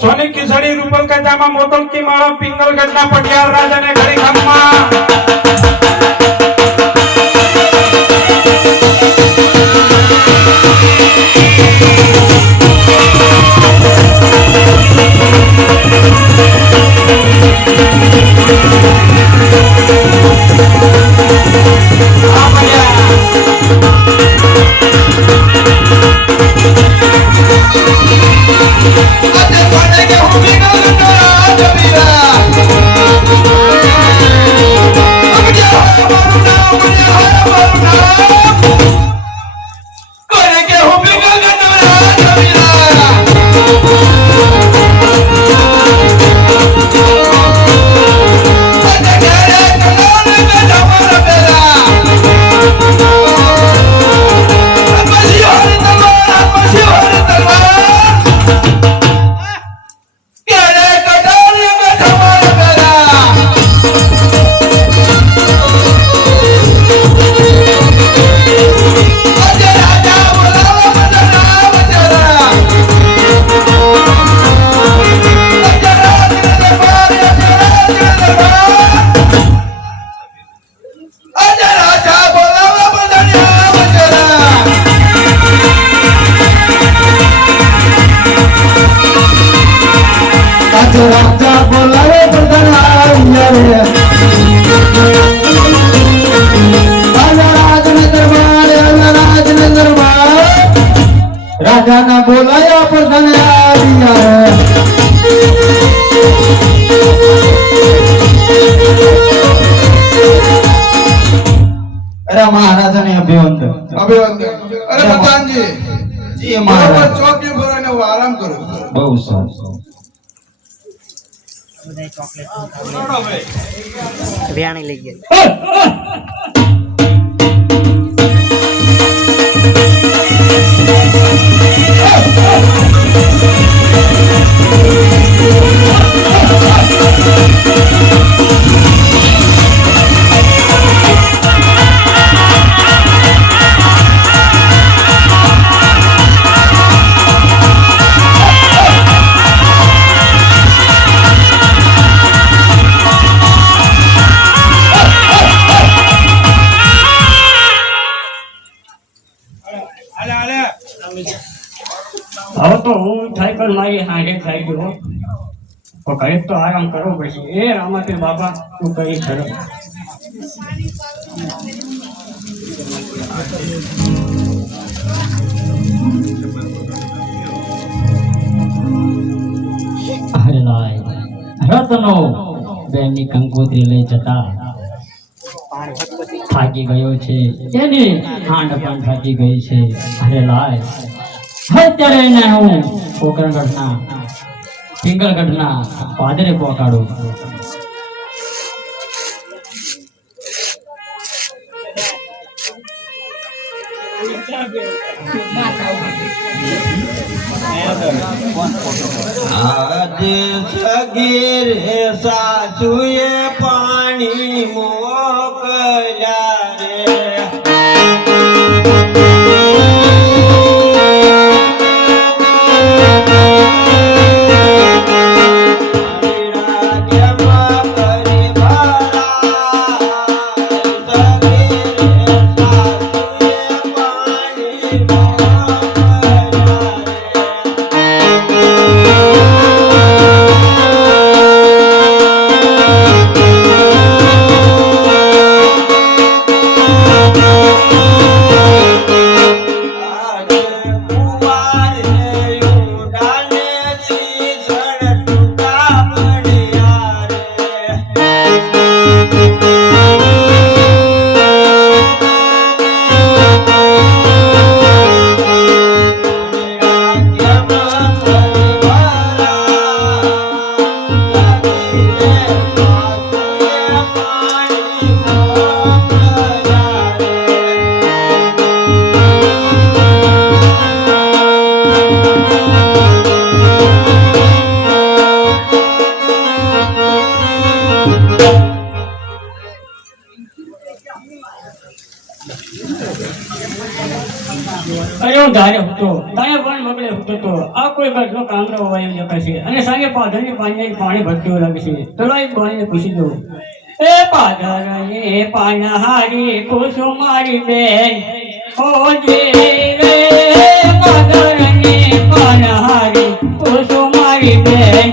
सोनी की सड़ी रूपल का जामा मोतल की माला पिंगल गन्ना पटियार राजा ने घड़ी खम्मा राजा ने बोलाया प्रधान आया अरे महाराजा ने अभिवंदन अभिवंदन अरे प्रधान जी जी महाराज चौकी पर ने वो आराम करो बहुत सारा हरियाणा ले गया હવે તો હું સાયકલ મારી હાંડે થઈ ગયો તો ઘરે તો આરામ કરવો પડશે એ રામાપીર બાપા તું કઈ ખરો રતનો બેનની કંકોત્રી લઈ જતા થાકી ગયો છે એની હાંડ પણ થાકી ગઈ છે અરે લાય અત્યારે એને હું પોકરણગઢના પિંગલગઢના પાદરે પહોંચાડું આજે સગીરે સાસુએ પાણી મોકલ્યા રે ગઢનો કામરો વાયુ જશે અને સાંજે પાદરની પાણી ભરતું લાગે છે. ચલો એક પાણીને પૂછી દઉં. એ પાદરની પાનહારી કુસુમારી બેન ઓજી રે પાદરની પાનહારી કુસુમારી બેન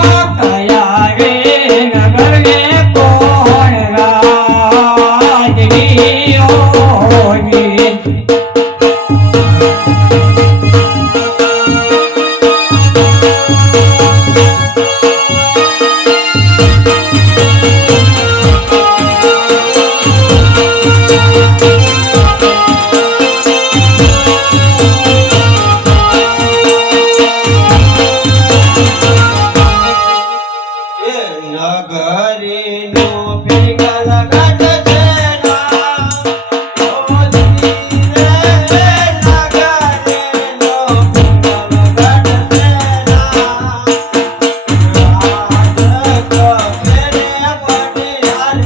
આ કયા રે નગરને કોણ રાજની ઓજી. નગરીનો પિંગલ ગઢ છે ના ઓજી રે નગરીનો પિંગલ ગઢ છે ના રાજ કફેરે પટિયાર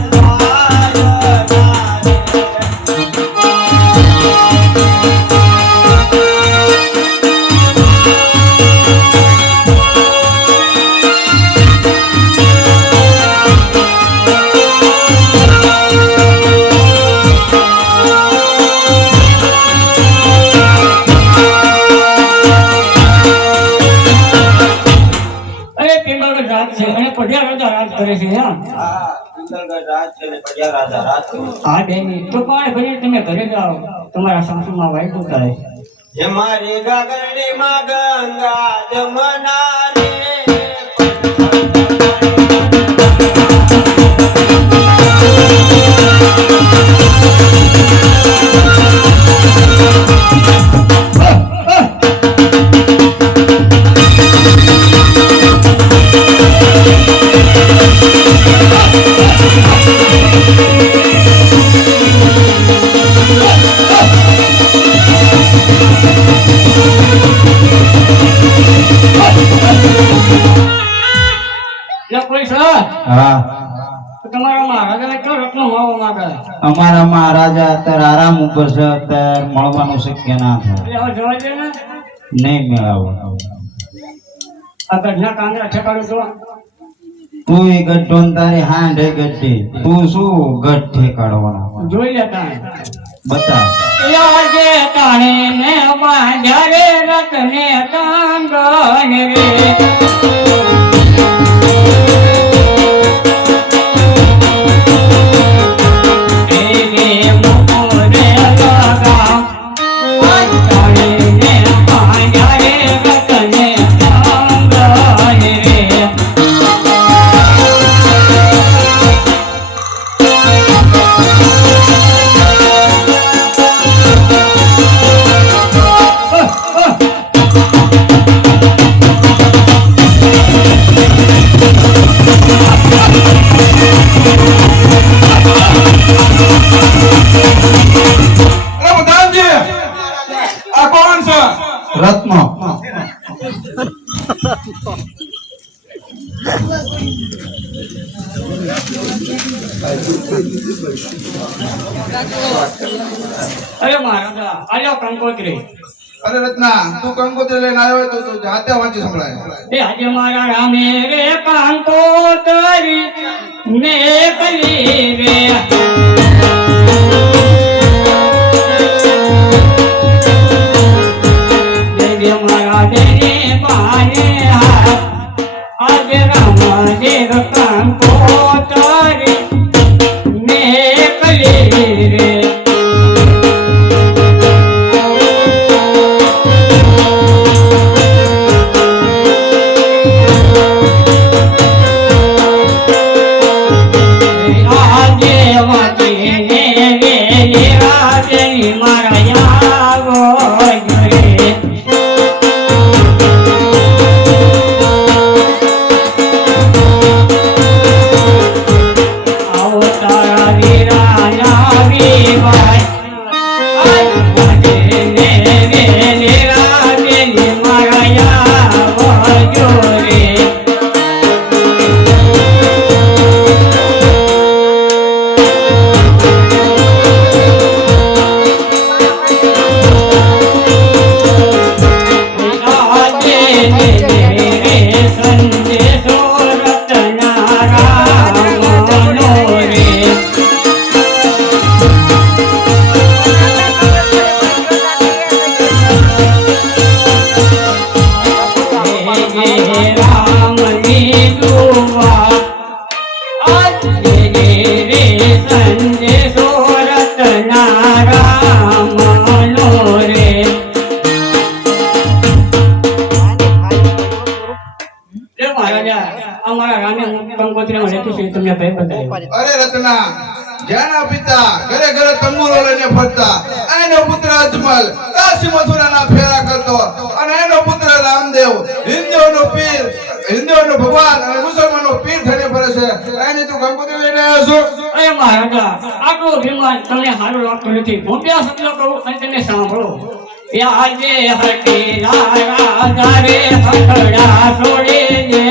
અરે પિંગલગઢ રાજ છે અને પઢિયા રાજા રાજ કરે છે. હા હા પિંગલગઢ રાજ છે ને પટિયા રાજા રાજ છે. હા બેની તો પાણી ભરીને તમે ઘરે જાઓ. તમારા સાસુમાં વાયદો થાય. હે મારી ગાગરડીમાં ગંગા જમના રે લે કોઈ સર હા તો તમારા મહારાજાને કયો રત્નો મળવા માંગે? અમારા મહારાજા અત્યારે આરામ ઉપર છે. અત્યારે મળવાનું શક્ય ના થાય. એટલે હવે જવા દે ને. નહીં મેળાવો. આ ગઢના કાંગરા ઠેકાડું તો તું એ ગઢો ને તારી હાંડે ગઢી. તું શું ગઢ ઠેકાડવાનો જોઈ લેતા બતા. યાજે તાણે ને બાંધ્યા રે રતને કાંગન રે અરે પ્રધાનજી આ કોણ છે? રત્નો અરે મહારાજા આલ્યો કંકોત્રી. અરે રત્ના તું કંકોત્રી લઈને આવ્યો હોય તો તું જાતે વાંચી સંભળાય. એ આજે મારા રામે રે કંકોત્રી મેકલી રે દેવી મારા દેને પાને હાથ આજે રામ દેવ કંકોત્રી મેકલી રે આજે વાંચી આજે રામની દુઆ આજે રે સંદેશો રતના રામનો રે મહારાજા અમારા રામે કંકોત્રીમાં રહેતું છે તમને ભય બતાવ્યો. અરે રત્ના, જેના પિતા ઘરે ઘરે તંબુરો લઈને ફરતા, એનો પુત્ર અજમલ કાશી મથુરાના ફેરા કરતો, અને એનો પુત્ર રામદેવ હિન્દુઓનો પીર, હિન્દુઓનો ભગવાન અને મુસલમાનનો પીર થઈને ફરે છે. એની તું કંકોત્રી લઈને આવ્યો છો? અરે મહારાજા આટલું અભિમાન તમને સારું લાગતું નથી. હું બે શબ્દ કહું અને તમે સાંભળો. આજે હટેલા રાજા રે હટડા છોડે રે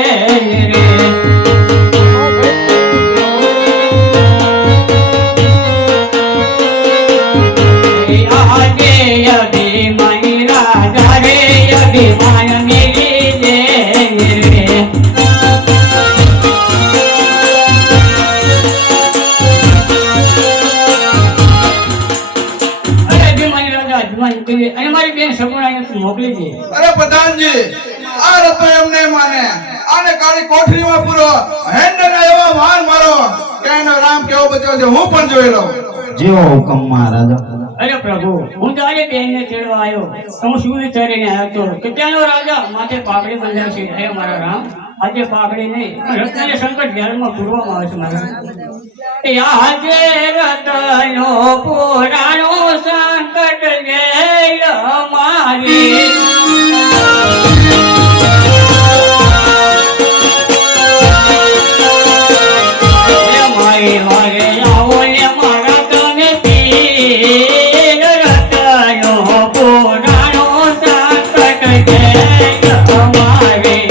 આજે અભિમાની રાજા રે અભિમાન મેલી રે અને મારી બેન સગુણા મોકલી દે. અરે પ્રધાનજી, આ રત્નો એમ નહીં માને. આને કાળી કોઠરીમાં પૂરો હેન્ડના એવા માર મારો કે એનો રામ કેવો બચ્યો છે હું પણ જોઈ લઉં. જેવો હુકમ મહારાજા. અરે પ્રભુ, હું તો આજે બેનને તેડવા આવ્યો તો હું શું વિચારીને આવ્યો હતો કે ત્યાંનો રાજા માથે પાઘડી બંધાય છે. હે મારા રામ, આજે પાઘડી નહીં રત્નને સંકટ ધ્યાનમાં પૂરવામાં આવે છે મારા. આજે રતનો પુરાણો સંકટ ગેય મારી મારી વાગે આવો ને મારા તને પીર રતનો પુરાણો સંકટ ગેય મારી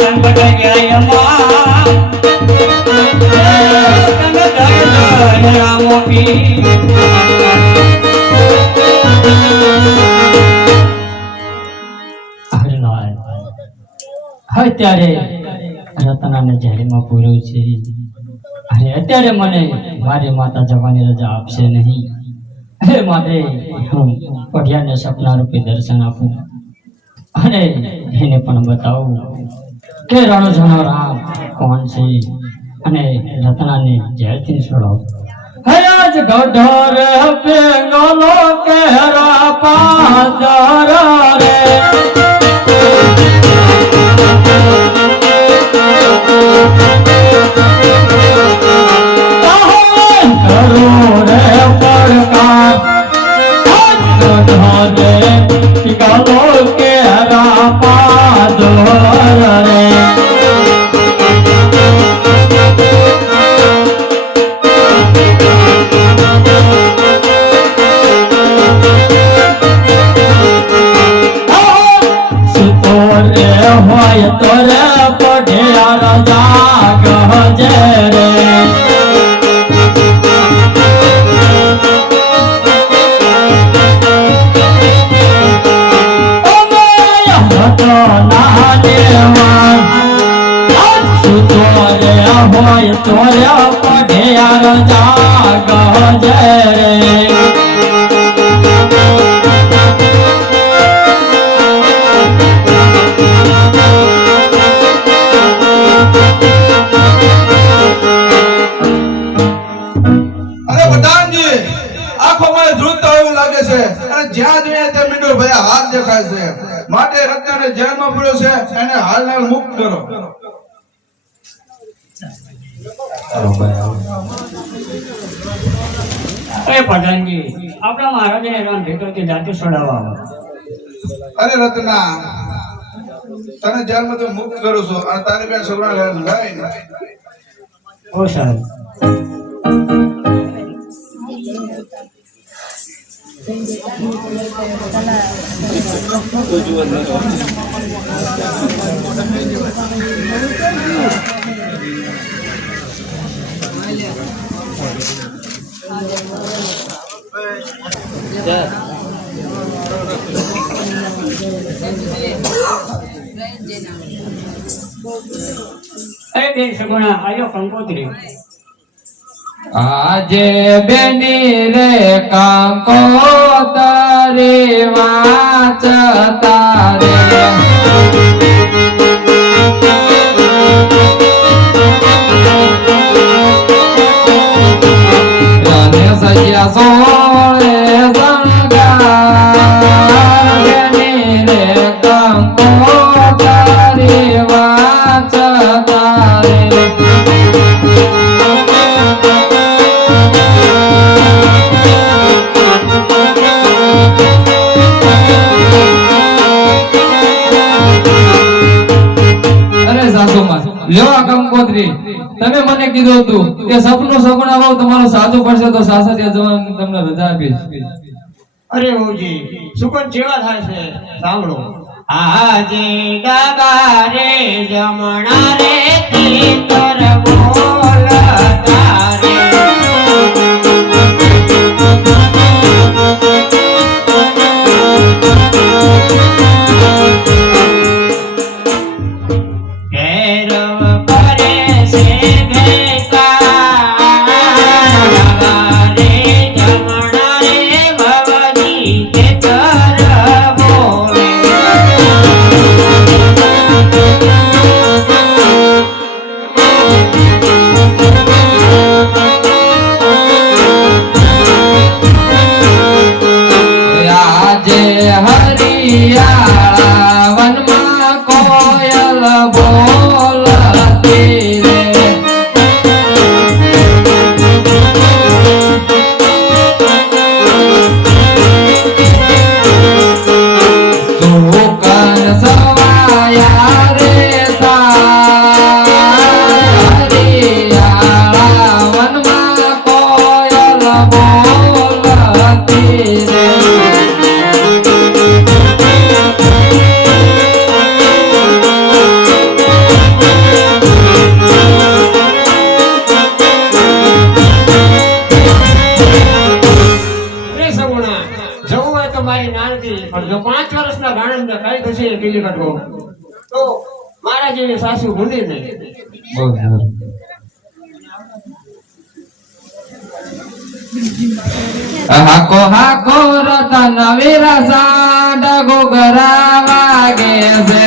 સંકટ માં રામો પી અત્યારે રતનાને જેલમાં પૂર્યું છે અને અત્યારે મને મારી માતા જવાની રજા આપશે નહીં. હે માટે હું પઢિયાને સપના રૂપે દર્શન આપું અને એને પણ બતાવું કે રણોજનો રામ કોણ છે અને રત્નાને જેલથી છોડાવું. હયાજ ગઢર પેંગલો કેરા પાદર રે હોય તોરે પઢિયા જાગ હજે રે હોય તોરે પઢિયા જાગ હજે રે જ્યાં જોઈએ ત્યાં મીંડો ભાઈ હાથ દેખાય છે. માટે રત્નાને જેલમાં પૂર્યો છે એને હાલ મુક્ત કરો. પ્રધાનજી આપણા મહારાજે હેરાન ભેટો કે જાતે છોડાવવા આવે. અરે રત્ના તને જેલમાં તો મુક્ત કરું છું અને તારી બેન છોકરા લઈને ઓ સાહેબ અરે બેન સગુણા આયો કંકોત્રી. આજે બેની રે કંકોત્રી વાંચતા રે સૈયા સોળે સંગાર બેની રે કંકોત્રી વાંચતા રે લ્યો કંકોત્રી તમે મને કીધું હતું કે સપનું સપના તમારું સાચું પડશે તો સાસરિયા જવાનું તમને રજા આપીશ. અરે ઓજી સુકન જેવા થાય છે સાંભળો. આજે દાદા રે જમણા રે તીતર બોલતા રે હરિયાળા વનમાં કોયલ બોલતી રે કાંઈ થશે એ કીલી કટકો તો મારા જેવી સાસુ ભૂલી નહીં. બહુ સરસ. હાકો હાકો રતન વીરા સાડા ગોગરા વાગે છે